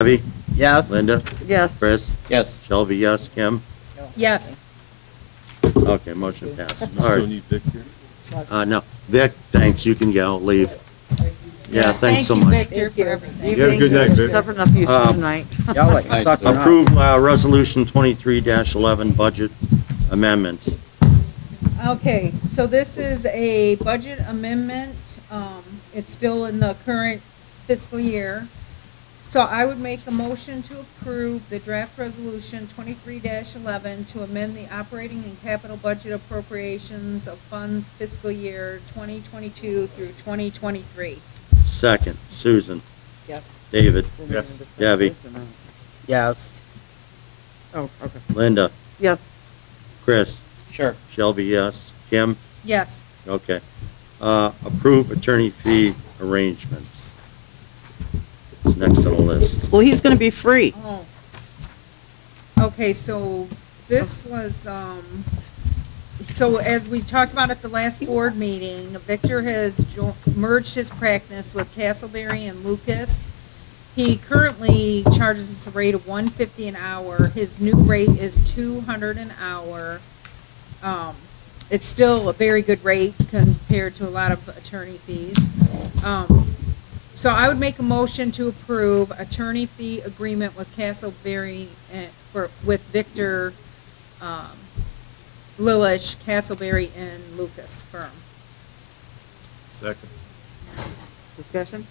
Abby? Yes. Linda? Yes. Chris? Yes. Shelby, yes. Kim? Yes. Okay, motion passes. All Still right. need Vic here? No. Vic, thanks. You can go. Leave. Yeah, thanks so Thank you, much. Victor, for everything. You have a good night, Vic. Suffer enough use tonight. Y'all like Thanks, sucking sir. up. Approve Resolution 23-11 budget amendment. Okay, so this is a budget amendment. It's still in the current fiscal year. So I would make a motion to approve the draft resolution 23-11 to amend the operating and capital budget appropriations of funds fiscal year 2022 through 2023. Second, Susan. Yes. David. Yes. Debbie. Yes. Oh, okay. Linda. Yes. Chris. Sure. Shelby, yes. Kim? Yes. Okay. Approve attorney fee arrangements. It's next on the list. Well, he's gonna be free. Oh. Okay, so this was, so as we talked about at the last board meeting, Victor has merged his practice with Castleberry and Lucas. He currently charges us a rate of $150 an hour. His new rate is $200 an hour. It's still a very good rate compared to a lot of attorney fees. So I would make a motion to approve attorney fee agreement with Castleberry with Victor Lilish, Castleberry, and Lucas firm. Second. Discussion?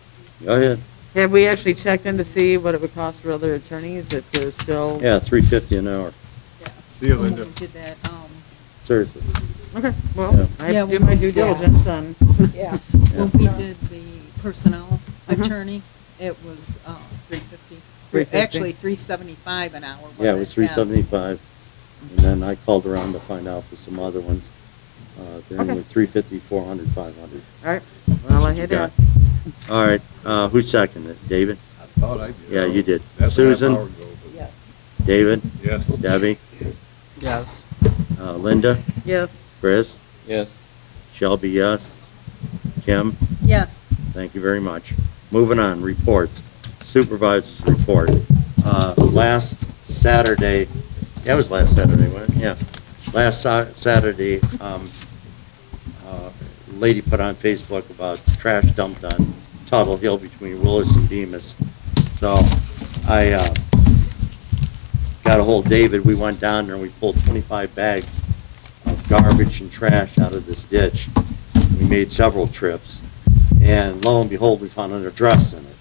Go ahead. Have we actually checked in to see what it would cost for other attorneys if they're still? Yeah, $3.50 an hour. Yeah. See you, Linda. We did that. Seriously. Okay, well, I have to do my due diligence on. Yeah. When we did the personnel attorney, it was $350. $3.50? Actually, $375 an hour. Yeah, it was $3.75, and then I called around to find out for some other ones. They're Okay. in with $350, $400, $500. All right, well, I You had got. that. All right, who seconded it? David? I thought I did. Yeah, you did. That's Susan? a half hour ago, but Yes. David? yes. Debbie? Yes. Linda? Yes. Chris? Yes. Shelby, yes. Kim? Yes. Thank you very much. Moving on, reports. Supervisor's report. Last Saturday, yeah, it was last Saturday, wasn't it? Yeah. Last Saturday, a lady put on Facebook about trash dumped on Tuttle Hill between Willis and Demas. So I got a hold of David. We went down there and we pulled 25 bags of garbage and trash out of this ditch. We made several trips, and lo and behold, we found an address in it.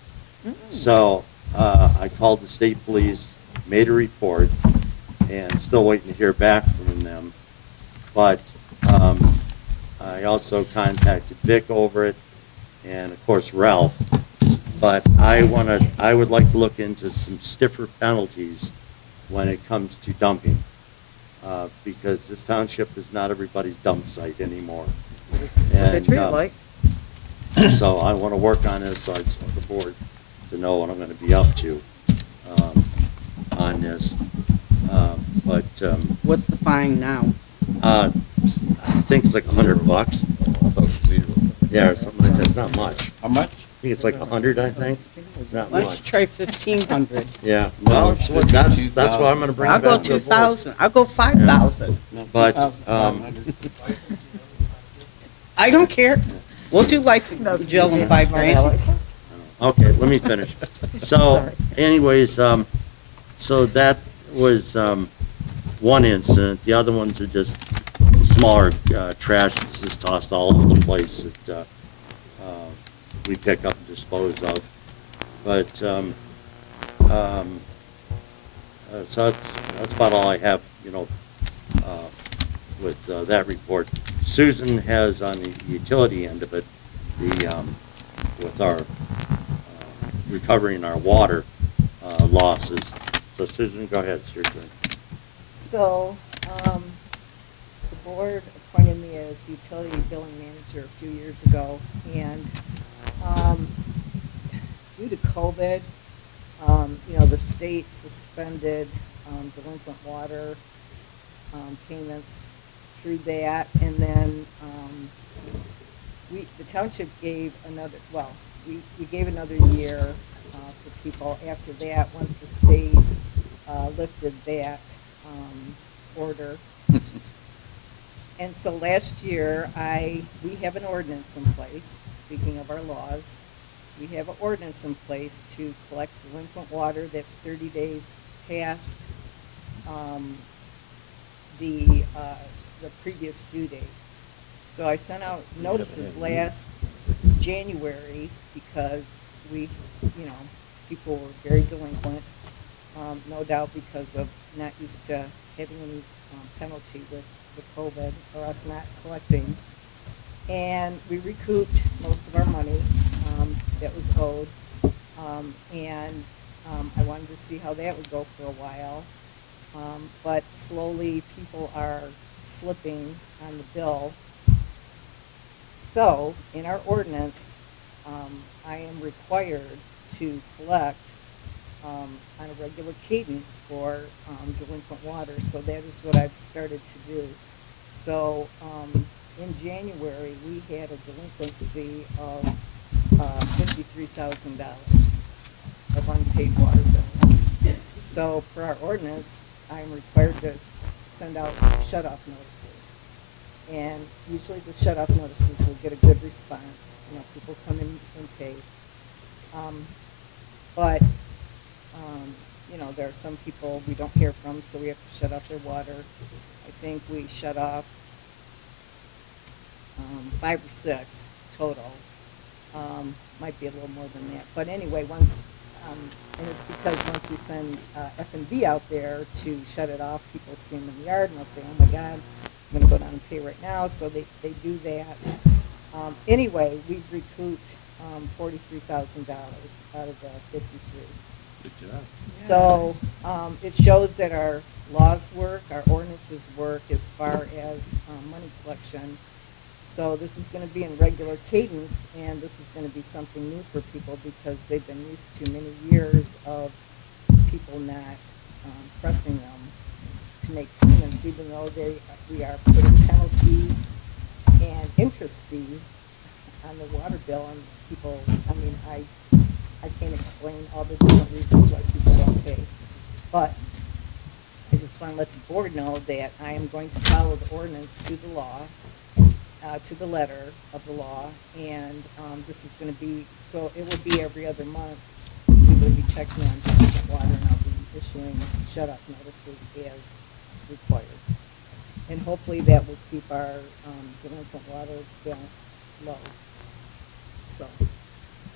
So I called the state police, made a report, and still waiting to hear back from them. But I also contacted Vic over it, and of course Ralph. But I would like to look into some stiffer penalties when it comes to dumping, because this township is not everybody's dump site anymore. They And treat it like. so I want to work on it, so I just want the board to know what I'm going to be up to on this. What's the fine now? I think it's like $100. I thought it was 0. Yeah, or something like that. It's not much. How much? I think it's like 100. I think it's not Let's much. try 1,500. Yeah, well, that's what I'm going to bring I'll back go to the board. 2,000. I'll go 5,000. But I don't care. We'll do life jail and $5,000. okay, let me finish. So, Sorry. anyways, so that was one incident. The other ones are just smaller trash that's just tossed all over the place that we pick up and dispose of. But so that's about all I have, with that report. Susan has on the utility end of it, with our recovering our water losses. So Susan, go ahead, it's your turn. So, the board appointed me as utility billing manager a few years ago, and due to COVID, the state suspended delinquent water payments through that, and then the township gave another, well, we gave another year for people after that, once the state lifted that order. And so last year, we have an ordinance in place, speaking of our laws, we have an ordinance in place to collect delinquent water that's 30 days past the previous due date. So I sent out notices last January because people were very delinquent, no doubt because of not used to having any penalty with COVID or us not collecting. And we recouped most of our money that was owed. I wanted to see how that would go for a while. But slowly people are slipping on the bill. So in our ordinance, I am required to collect on a regular cadence for delinquent water. So that is what I've started to do. So in January, we had a delinquency of $53,000 of unpaid water bills. So for our ordinance, I'm required to send out shut-off notices. And usually the shut-off notices will get a good response. People come in and pay. But there are some people we don't hear from, so we have to shut off their water. I think we shut off 5 or 6 total. Might be a little more than that. But anyway, and it's because once we send F&B out there to shut it off, people see them in the yard and they'll say, oh my God, I'm going to go down and pay right now. So they do that. Anyway, we've recouped $43,000 out of the 53. Good job. So it shows that our laws work, our ordinances work as far as money collection. So this is going to be in regular cadence, and this is going to be something new for people because they've been used to many years of people not pressing them to make payments, even though we are putting penalties and interest fees on the water bill. And people, I can't explain all the different reasons why people don't pay. But I just want to let the board know that I am going to follow the ordinance to the law, to the letter of the law, and this is going to be, so it will be every other month. We will be checking on delinquent water, and I'll be issuing shut-off notices as required. And hopefully that will keep our delinquent water balance low. So.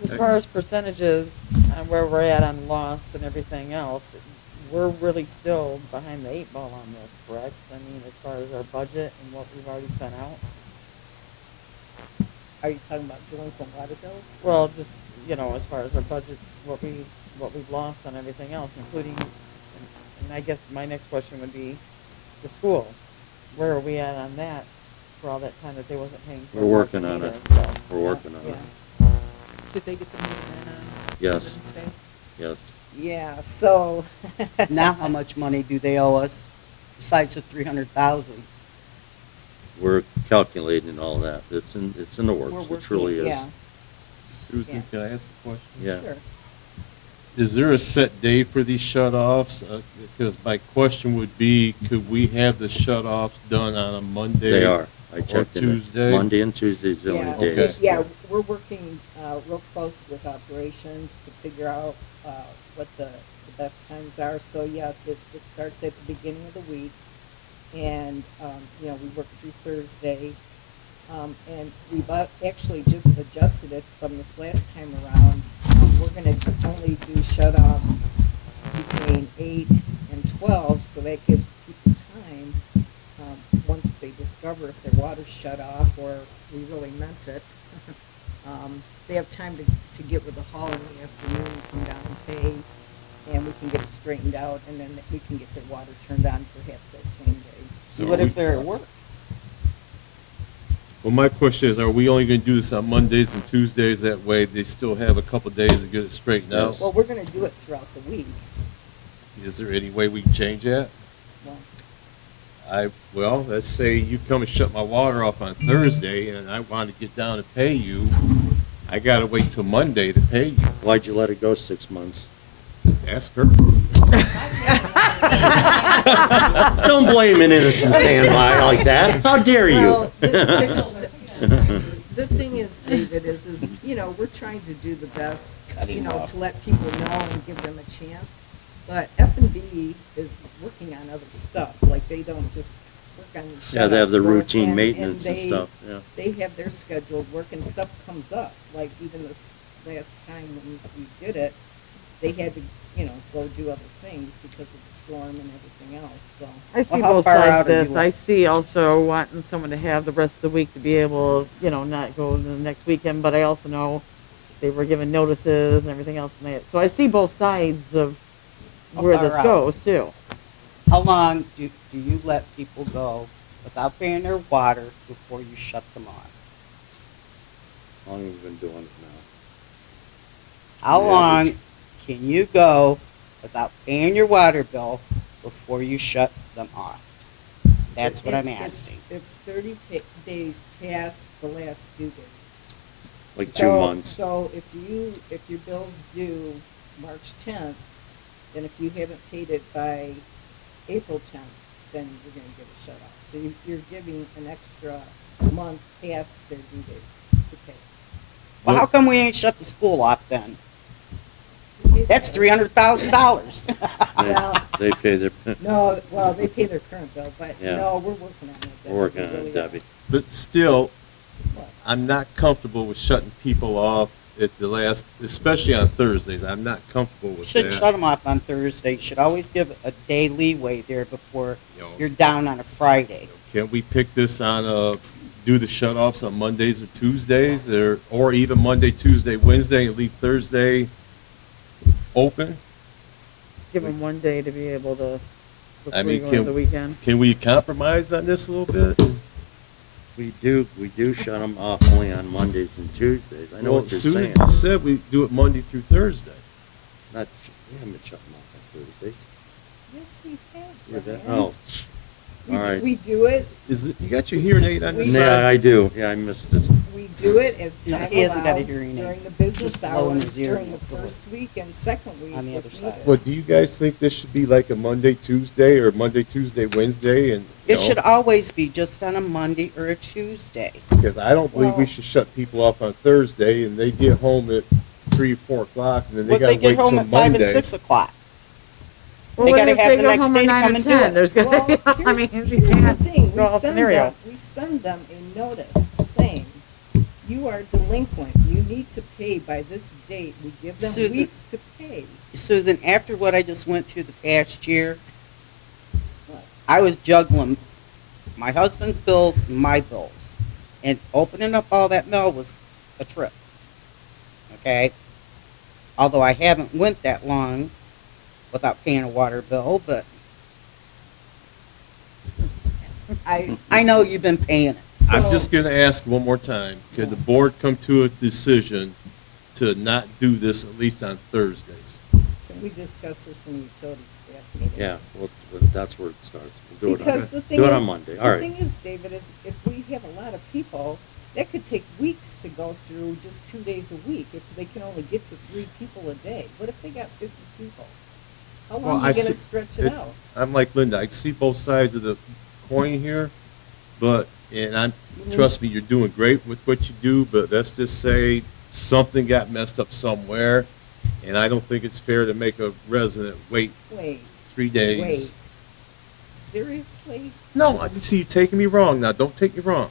As far as percentages and where we're at on loss and everything else, we're really still behind the 8 ball on this, correct? As far as our budget and what we've already spent out? Are you talking about delinquent water bills? Well, just, as far as our budgets, what we've lost on everything else, including, and I guess my next question would be the school. Where are we at on that for all that time that they wasn't paying for? We're working on it. So, We're working on it. Did they get the money in on Yes. President's Day? Yes. Yeah, so. Now how much money do they owe us besides the 300,000? We're calculating all that. It's in the works. We're It working, truly is. yeah. Susan, Yeah. can I ask a question? Yeah. Sure. Is there a set day for these shut-offs? Because my question would be, could we have the shut-offs done on a Monday? They are. I checked in it. Tuesday? Monday and Tuesday is the Yeah, only days. Okay. yeah, we're working real close with operations to figure out what the best times are. So yes, it starts at the beginning of the week, and we work through Thursday, and we've actually just adjusted it from this last time around. We're going to only do shut-offs between 8 and 12, so that gives people time, once they discover if their water's shut off or we really meant it, they have time to get with the hall in the afternoon, come down and pay, and we can get it straightened out, and then we can get their water turned on perhaps that same day. So What are if we- they're at work? Well, my question is, are we only going to do this on Mondays and Tuesdays? That way they still have a couple days to get it straightened out? Well, we're going to do it throughout the week. Is there any way we can change that? Well, Well, let's say you come and shut my water off on Thursday, and I want to get down and pay you. I gotta wait till Monday to pay you. Why'd you let it go 6 months? Ask her. Don't blame an innocent standby like that. How dare you? Well, the thing is, David, is, you know, we're trying to do the best, you know, to let people know and give them a chance. But F&B is working on other stuff, like they don't just work on these Yeah, they have the shut-offs for us, routine maintenance and they- stuff, yeah. They have their scheduled work and stuff comes up, like even this last time when we did it, they had to, you know, go do other things because of the storm and everything else, so. I see Well, how both far sides out of are this. you? I see also wanting someone to have the rest of the week to be able, you know, not go to the next weekend, but I also know they were given notices and everything else. So I see both sides of How where far this out? goes too. How long do you let people go without paying their water before you shut them off? How long have we been doing it now? How The long average. can you go without paying your water bill before you shut them off? That's what I'm asking. It's 30 days past the last due date. Like 2 months. So if your bill's due March 10th, then if you haven't paid it by April 10th, then you're gonna get a shut off. So you're giving an extra month past their due date to pay. Well, how come we ain't shut the school off then? That's $300,000. Well, They pay their, no, well, they pay their current bill, but Yeah. no, we're working on it. we're working on We it, really Debbie. But still, are. I'm not comfortable with shutting people off at the last, especially on Thursdays. I'm not comfortable with Shouldn't that. shut them off on Thursday. Should always give a day leeway there before You know, you're down on a Friday. Can't we pick this on do the shut-offs on Mondays or Tuesdays, or even Monday, Tuesday, Wednesday, and leave Thursday open? Give them one day to be able to, I before mean, you go into the weekend. Can we compromise on this a little bit? We do shut them off only on Mondays and Tuesdays. I know Well, what you're Susan saying. just said we do it Monday through Thursday. Not, we haven't been shutting off on Thursdays. Yes, we have. You're that- Brian. Oh, We- all right. We do it, You got your hearing aid on this We- side? Yeah, I do. Yeah, I missed it. we do it as No, time he hasn't got a allows hearing aid. during the business Just blowing hours, his ear during in the the floor. first week and second week On the if other side. needed. Well, do you guys think this should be like a Monday, Tuesday, or Monday, Tuesday, Wednesday, and It should always be just on a Monday or a Tuesday. Because I don't believe we Well- should shut people off on Thursday, and they get home at 3, 4 o'clock, and then they What if gotta they get wait home till at 5 Monday. and 6 o'clock? Well, They what gotta if have the go next home day at to 9 come or and do 10? it. There's Well, gonna, I mean, here's you the can't thing, go all scenario. we send them a notice saying, you are delinquent, you need to pay by this date, we give them Susan. weeks to pay. Susan, after what I just went through the past year, What? I was juggling my husband's bills and my bills. And opening up all that mail was a trip. Okay? Although I haven't went that long without paying a water bill, but I know you've been paying it. I'm So- just gonna ask one more time, could the board come to a decision to not do this at least on Thursdays? We discussed this in the utility staff meeting. Yeah, well, that's where it starts. We'll do it Because on, the thing do it is, on Monday. All the right. thing is, David, is if we have a lot of people, that could take weeks to go through just 2 days a week if they can only get to 3 people a day. What if they got 50 people? How Well, long I are you gonna see- stretch it it's- out? I'm like Linda, I see both sides of the coin here, but, trust me, you're doing great with what you do, but let's just say something got messed up somewhere, and I don't think it's fair to make a resident wait Wait, 3 days. wait. Seriously? No, I see you taking me wrong now, don't take me wrong.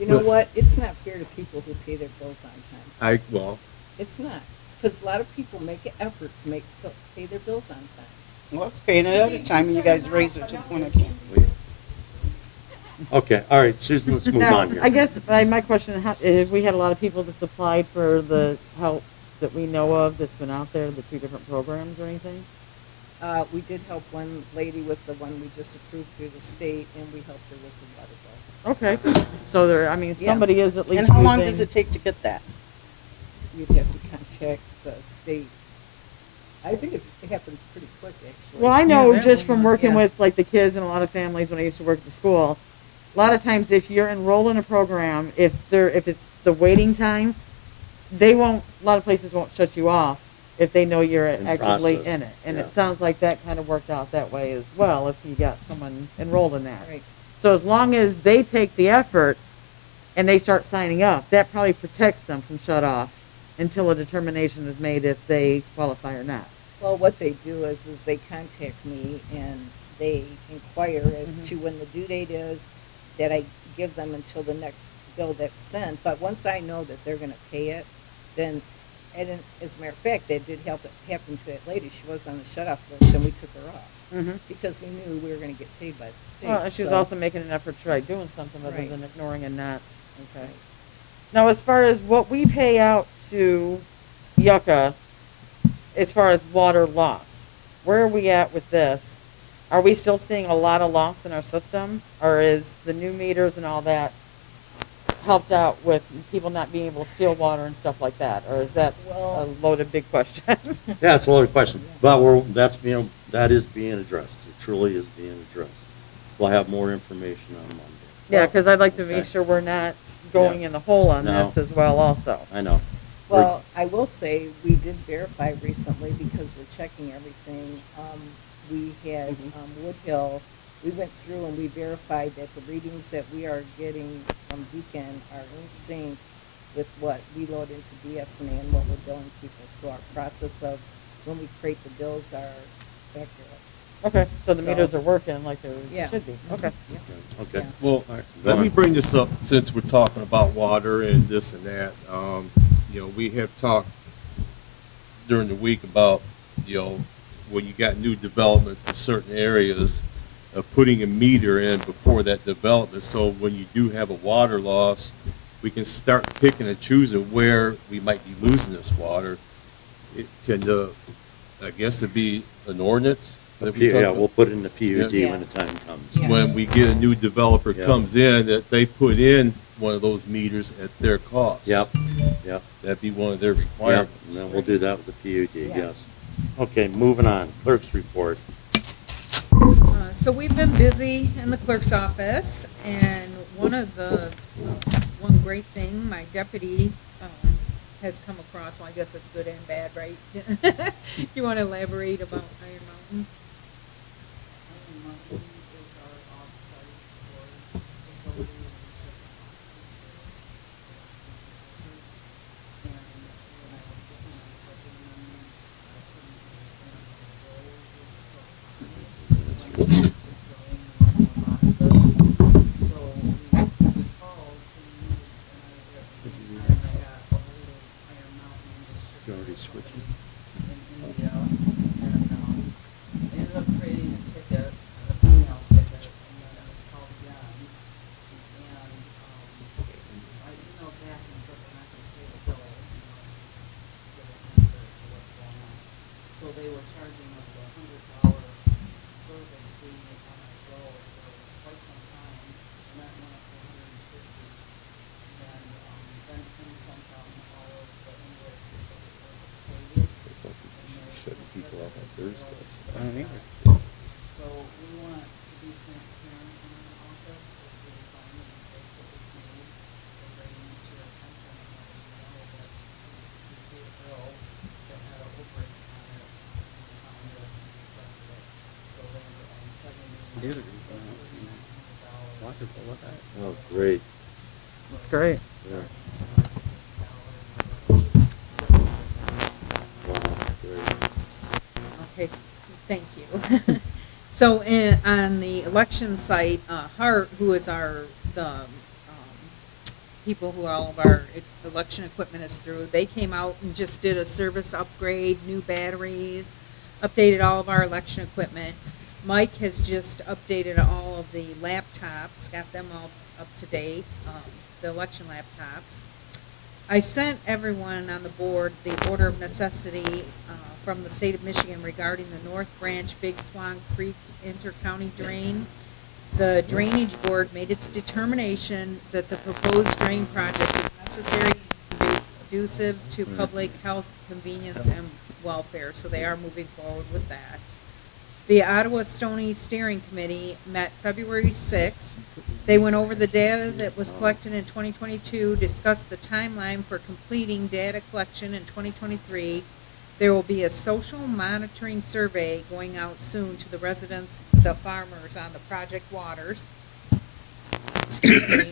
You know But- what? It's not fair to people who pay their bills on time. Well, It's not. It's because a lot of people make an effort to pay their bills on time. Well, it's paying it at a time, and you guys raise it to the point I can't. Okay, all right, Susan, let's move Now, on here. I guess my question, if we had a lot of people that's applied for the help that we know of that's been out there, the 2 different programs or anything? We did help one lady with the one we just approved through the state, and we helped her with the water bill. Okay, so there, I mean, Yeah. somebody is at least And how long using- does it take to get that? You'd have to contact the state. I think it happens pretty quick, actually. Well, I know Yeah, that just one from was, working yeah. with like the kids and a lot of families when I used to work at the school, a lot of times if you're enrolled in a program, if it's the waiting time, they won't, a lot of places won't shut you off if they know you're In actively process, in it. And yeah. it sounds like that kind of worked out that way as well, if you got someone enrolled in that. Right. So as long as they take the effort and they start signing up, that probably protects them from shut off until a determination is made if they qualify or not. Well, what they do is they contact me and they inquire as to when the due date is, that I give them until the next bill that's sent. But once I know that they're gonna pay it, then, and then, as a matter of fact, that did happen to that lady. She was on the shut-off list and we took her off because we knew we were gonna get paid by the state. Well, and she was so- also making an effort to try doing something rather Right. than ignoring and not, okay. Now, as far as what we pay out to Yucca, as far as water loss, where are we at with this? Are we still seeing a lot of loss in our system? Or is the new meters and all that helped out with people not being able to steal water and stuff like that? Or is that a Well- loaded big question? Yeah, it's a loaded question, but that is being addressed. It truly is being addressed. We'll have more information on Monday. Yeah, because I'd like to make Okay. sure we're not going in the hole on No. this as well also. I know. Well, I will say, we did verify recently because we're checking everything. We had Wood Hill, we went through and we verified that the readings that we are getting from Beacon are in sync with what we load into BSNA and what we're billing people. So our process of when we create the bills are accurate. Okay, so the So- meters are working like they Yeah. should be. Okay. Okay. Yeah. Well, All right, let go me on. bring this up since we're talking about water and this and that. We have talked during the week about, when you got new developments in certain areas, of putting a meter in before that development. So when you do have a water loss, we can start picking and choosing where we might be losing this water. It can, I guess it'd be an ordinance that we talk Yeah, about. we'll put it in the PUD Yeah. when the time comes. Yeah. When we get a new developer Yeah. comes in, that they put in one of those meters at their cost. Yep, yep, That'd be one of their yep, requirements. and then we'll do that with the PUD, Yeah. yes. Okay, moving on, clerk's report. So we've been busy in the clerk's office, and one great thing my deputy has come across, well, I guess it's good and bad, right? You want to elaborate about Iron Mountain? Iron Mountain is our off-site storage facility. We ship and when I was looking at the budget amendment, I couldn't understand why the road was so high. When we just go in and run more boxes. So we called and used, and I, at the same time, I got a hold of Iron Mountain, the You already shipping switched company in India, and, I ended up creating a ticket, an email ticket, and then I called again. And, I emailed back and said they're not gonna pay the bill unless we get an answer to what's going on. So they were charging us $100 service fee on our bill for quite some time, and that went up to $150. And, then Kim sent them all of the invoices that we were paid. Shutting people off on Thursdays. I don't either. So we want to be transparent in our office if we find a mistake that was made, we're bringing it to your attention and letting you know that we paid a bill that had an overage on it, and we found it and we corrected it. So then, Kevin. Did it, Wonderful, look at it. Oh, great. Great. Yeah. Wow, great. Okay, thank you. So on the election site, Hart, who is the people who all of our election equipment is through, they came out and just did a service upgrade, new batteries, updated all of our election equipment. Mike has just updated all of the laptops, got them all up to date, the election laptops. I sent everyone on the board the order of necessity from the state of Michigan regarding the North Branch Big Swan Creek inter-county drain. The Drainage Board made its determination that the proposed drain project is necessary and conducive to public health, convenience, and welfare, so they are moving forward with that. The Ottawa Stony Steering Committee met February 6th They went over the data that was collected in 2022, discussed the timeline for completing data collection in 2023. There will be a social monitoring survey going out soon to the residents, the farmers on the project waters. Excuse me.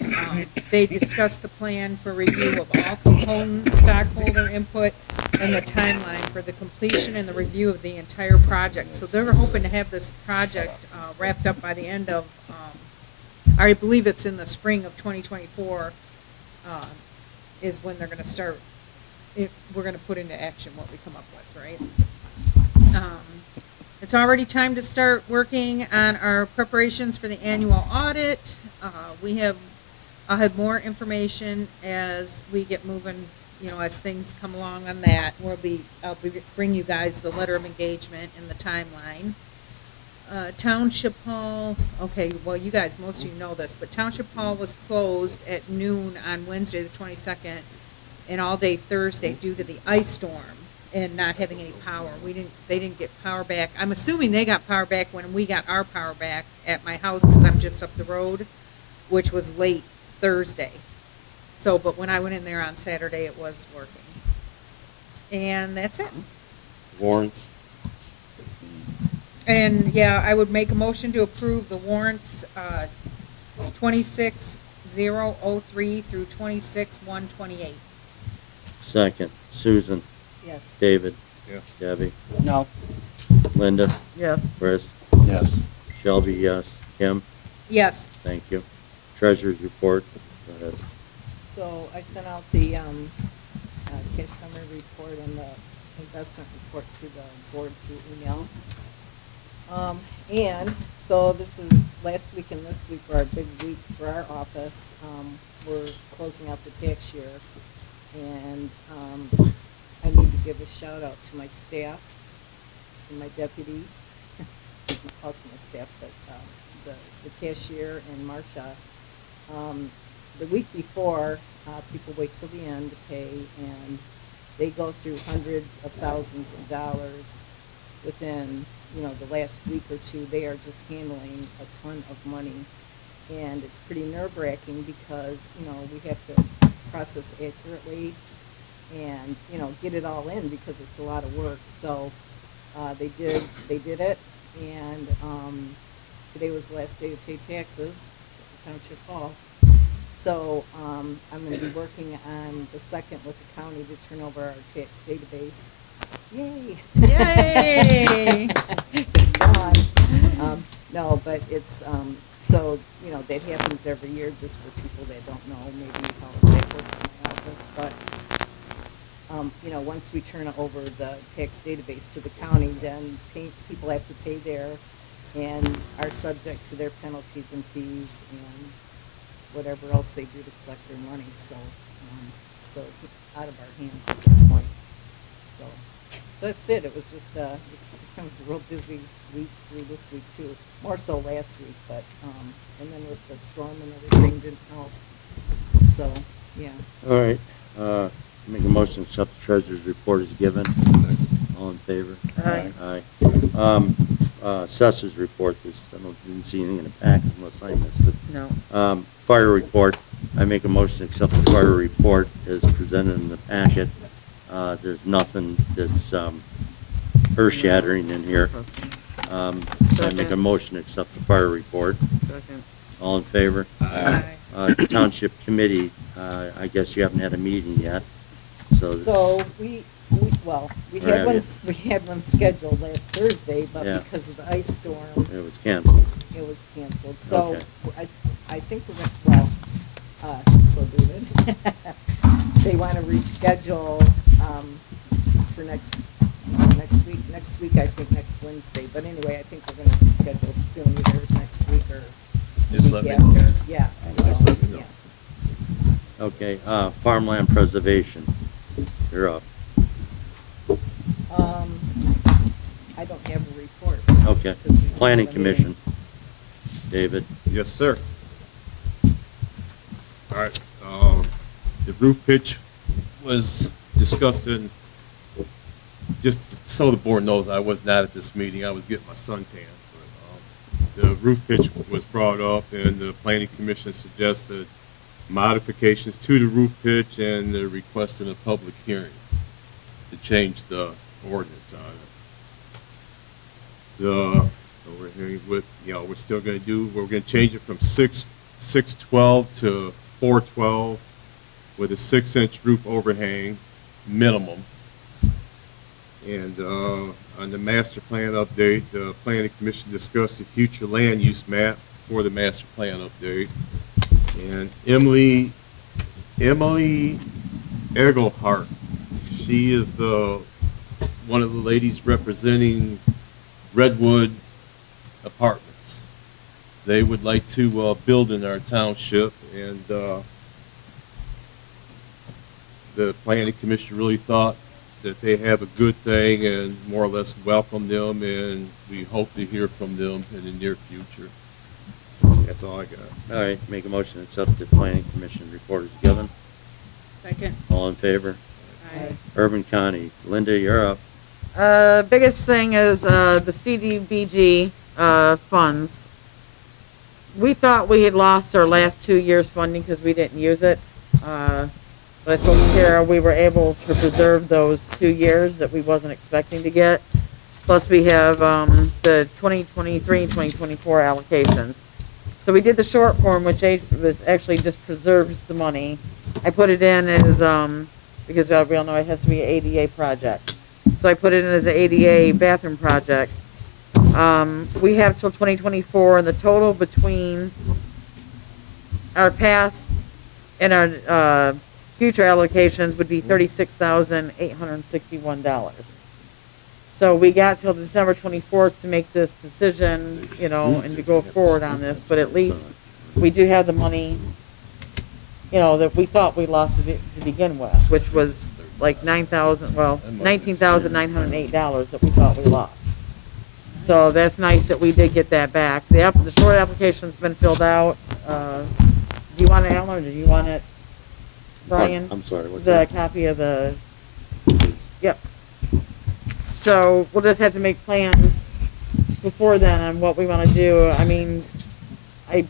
They discussed the plan for review of all components, stockholder input, and the timeline for the completion and the review of the entire project. So they're hoping to have this project wrapped up by the end of, I believe it's in the spring of 2024, is when they're going to start, we're going to put into action what we come up with, right? It's already time to start working on our preparations for the annual audit. I'll have more information as we get moving, as things come along on that. I'll bring you guys the letter of engagement and the timeline. Township Hall, okay, well, you guys, most of you know this, but Township Hall was closed at noon on Wednesday the 22nd and all day Thursday due to the ice storm and not having any power. They didn't get power back. I'm assuming they got power back when we got our power back at my house because I'm just up the road, which was late Thursday. So, but when I went in there on Saturday, it was working. And that's it. Warrants. And yeah, I would make a motion to approve the warrants 26-003 through 26-128. Second. Susan. Yes. David. Yeah. Debbie. No. Linda. Yes. Chris. Yes. Shelby, yes. Kim. Yes. Thank you. Treasurer's report. Go ahead. So I sent out the cash summary report and the investment report to the board through email. And so this is last week and this week were our big week for our office. We're closing out the tax year. And I need to give a shout out to my staff and my deputy, also my staff, but the cashier and Marcia. The week before, people wait till the end to pay, and they go through hundreds of thousands of dollars within, the last week or two. They are just handling a ton of money, and it's pretty nerve-wracking because, we have to process accurately and, get it all in because it's a lot of work. So they did it, and today was the last day to pay taxes at the Township Hall. So I'm going to be working on the second with the county to turn over our tax database. Yay! Yay! It's fun. No, but it's, so, that happens every year just for people that don't know maybe how that works in my office. But, once we turn over the tax database to the county, then people have to pay there and are subject to their penalties and fees and whatever else they do to collect their money. So, so it's out of our hands at this point. So that's it. It was just it was a real busy week through this week too. More so last week, but and then with the storm and everything didn't help. So yeah. All right. Make a motion to accept the treasurer's report as given. All in favor? Aye. Aye. Assessor's report. I didn't see anything in the packet unless I missed it. No. Fire report. I make a motion to accept the fire report as presented in the packet. There's nothing that's earth-shattering in here. So I make a Second. motion to accept the fire report. Second. All in favor? Aye. Township committee, I guess you haven't had a meeting yet, so. So we had one scheduled last Thursday, but Yeah. because of the ice storm, It was canceled. it was canceled. So Okay. I think we're gonna, so David, they want to reschedule for next week. Next week, I think next Wednesday. But anyway, I think we're gonna reschedule soon, either next week or the Just week let me know. after. Yeah. Just let me know. Yeah. Okay, farmland preservation, you're up. I don't have a report. Okay, because we don't planning have a meeting. commission, David. Yes, sir. All right, the roof pitch was discussed in, just so the board knows, I was not at this meeting, I was getting my suntan. But, the roof pitch was brought up, and the planning commission suggested modifications to the roof pitch, and they're requesting a public hearing to change the ordinance on it. We're hearing with, we're still gonna we're gonna change it from 612 to 412 with a 6-inch roof overhang minimum. And on the master plan update, the planning commission discussed the future land use map for the master plan update. And Emily Egelhart, she is one of the ladies representing Redwood Apartments. They would like to build in our township, and the planning commission really thought that they have a good thing and more or less welcome them, and we hope to hear from them in the near future. That's all I got. All right, make a motion to accept the planning commission report as given. Second. All in favor? Aye. Urban County, Linda, you're up. Biggest thing is the CDBG funds. We thought we had lost our last 2 years' funding because we didn't use it. But I spoke to Kara, we were able to preserve those 2 years that we wasn't expecting to get. Plus we have the 2023 and 2024 allocations. So we did the short form, which actually just preserves the money. I put it in as, because we all know it has to be an ADA project. So I put it in as an ADA bathroom project. We have till 2024, and the total between our past and our future allocations would be $36,861. So we got till December 24th to make this decision, and to go forward on this, but at least we do have the money, that we thought we lost to begin with, which was like $19,908 that we thought we lost. So that's nice that we did get that back. The short application's been filled out. Do you want it, Alan, or do you want it, Brian? I'm sorry, what's the that? copy of the, yep. So we'll just have to make plans before then on what we want to do. I mean, I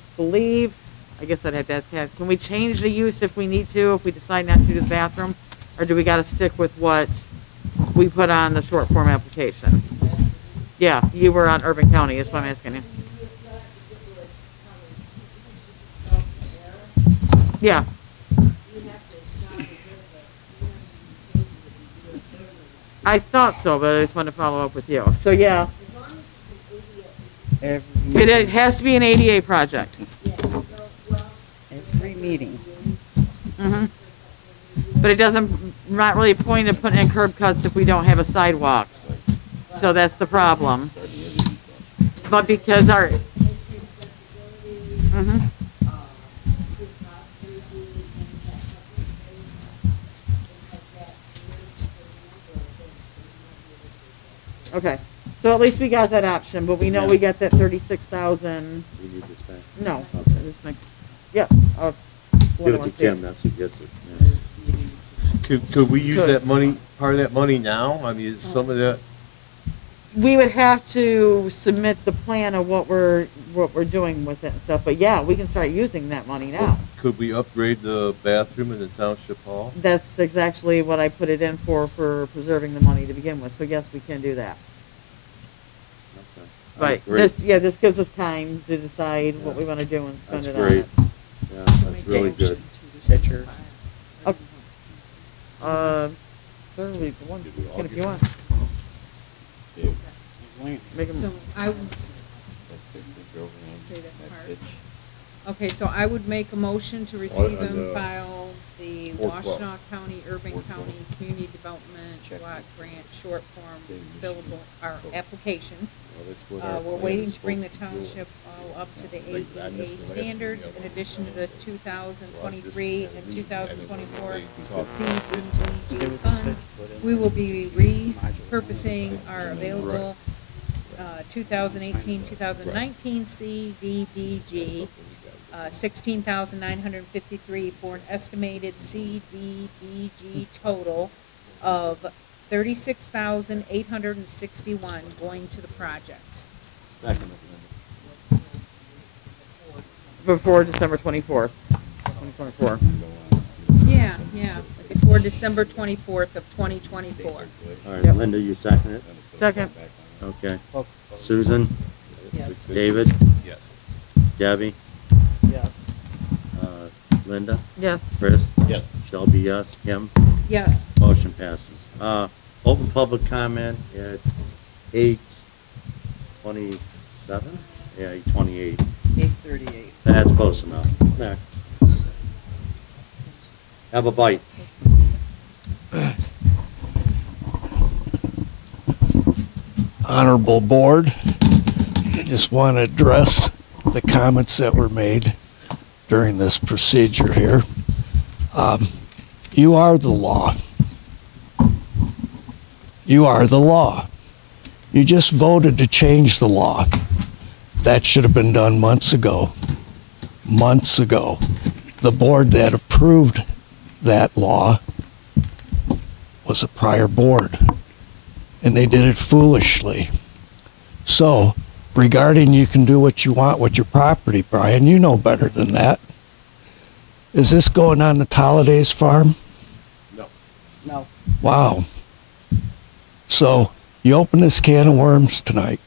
guess I'd have to ask Kat, can we change the use if we need to, if we decide not to do the bathroom? Or do we got to stick with what we put on the short form application? Yeah, you were on Urban County, that's what I'm asking you. Yeah. I thought so, but I just wanted to follow up with you. So yeah, it has to be an ADA project. Every meeting. Mm-hmm. But it doesn't, not really a point of putting in curb cuts if we don't have a sidewalk. So that's the problem. But because our, mm-hmm. Okay, so at least we got that option, but we know we got that 36,000. We need this back. No, Okay. just make, yeah. Give it to Kim, that's who gets it. Yeah. Could we use that money, part of that money now? I mean, is some of that, We would have to submit the plan of what we're doing with it and stuff, but yeah, we can start using that money now. could we upgrade the bathroom in the township hall? That's exactly what I put it in for preserving the money to begin with, so yes, we can do that. Okay. But Great. this gives us time to decide what we want to do and spend That's it on great. it. Yeah, that's really good. Certainly, the one, Did we all if get you want. Make 'em- So I would say that part. Okay, so I would make a motion to receive On and the file the 412. Washtenaw County Urban County Community Development Block Grant Short Form Billable, our application. We're waiting to bring the township all up to the ADA standards in addition to the 2023 and 2024 CDBG funds. We will be repurposing our available 2018-2019 CDBG, 16,953 for an estimated CDBG total of 36,861 going to the project. Second. before December 24th, 2024. Yeah, before December 24th of 2024. All right, Yep. Linda, you second it? Second. Okay. Susan? David? Yes. Debbie? Yes. Linda? Yes. Chris? Yes. Shelby, yes. Kim? Yes. Motion passes. Open public comment at 8:27? Yeah, 8:28. 8:38. That's close enough. There. Have a bite. Honorable Board, I just want to address the comments that were made during this procedure here. You are the law. You are the law. You just voted to change the law. That should have been done months ago. Months ago. The board that approved that law was a prior board, and they did it foolishly. So, regarding you can do what you want with your property, Brian, you know better than that. Is this going on the Hollidays farm? No. No. Wow. So, you open this can of worms tonight.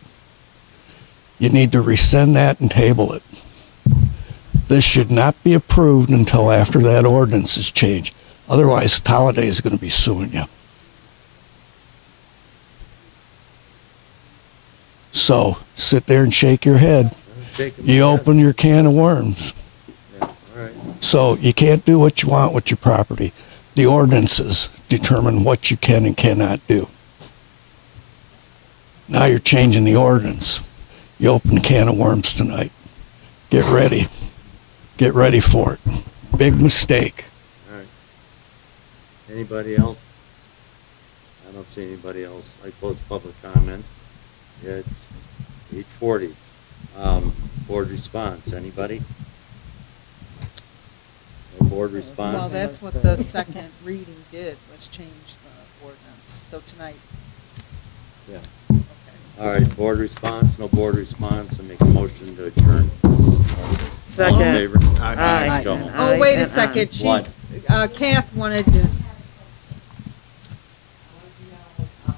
You need to rescind that and table it. This should not be approved until after that ordinance is changed. Otherwise, Holliday is going to be suing you. So, sit there and shake your head. You open your can of worms. Yeah, all right. So, you can't do what you want with your property. The ordinances determine what you can and cannot do. Now you're changing the ordinance. You open a can of worms tonight. Get ready. Get ready for it. Big mistake. All right. Anybody else? I don't see anybody else. I close public comment at 8:40. Board response, anybody? No board response? Well, that's what the second reading did, was change the ordinance. So tonight, Yeah. okay. All right, board response, no board response, I make a motion to adjourn. All in Second. favor? Aye. Let's go home. Oh, wait a and second. What? Kath wanted to, My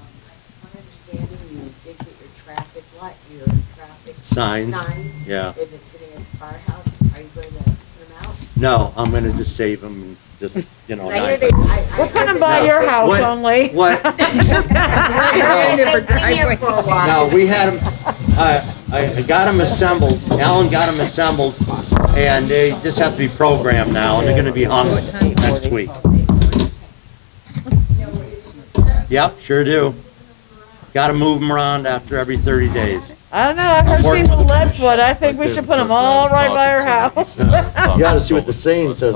understanding, you did get your traffic light, your traffic Signs? signs. Yeah. They've been sitting at the firehouse. Are you going to put them out? No, I'm gonna just save them and just, you know. I hear not- they. We're putting by No. your house What- only. What? They've been here for a while. No, we had them, I got them assembled, Alan got them assembled, and they just have to be programmed now, and they're gonna be hung next week. Yep, sure do. Gotta move them around after every 30 days. I don't know, I heard working people with the Leadfoot. I think we should put them all right by our house. You oughta see what the saying says.